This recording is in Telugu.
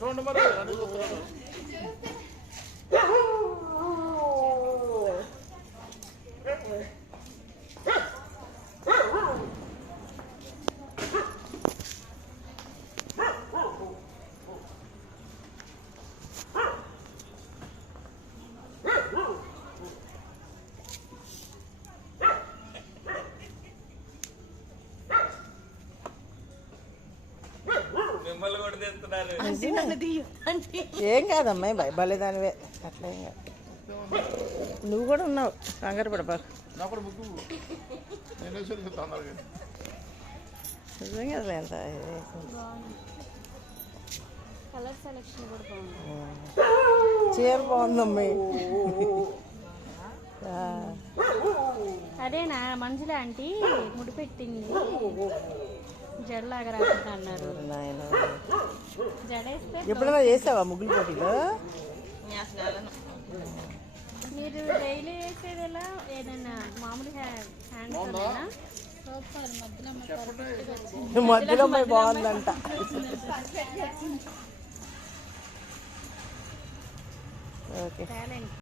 చూడండి మరి ఏం కాదమ్మాయి భలేదానివే అట్లా ఏం కాదు. నువ్వు కూడా ఉన్నావు కంగారు పడబాకు. నిజం కదా ఎంత చీర బాగుందమ్మాయి. అదేనా మంజుల ఆంటీ ముడి పెట్టింది జడలాగా రాకుండా అన్నారు. జడేస్తే ఎప్పుడైనా చేసావా ముగ్గులు పోటీలో? మీరు డైలీ వేసేది ఎలా ఏదైనా మామూలు హ్యాండ్స్ మధ్యలో బాగుందంట. ఓకే.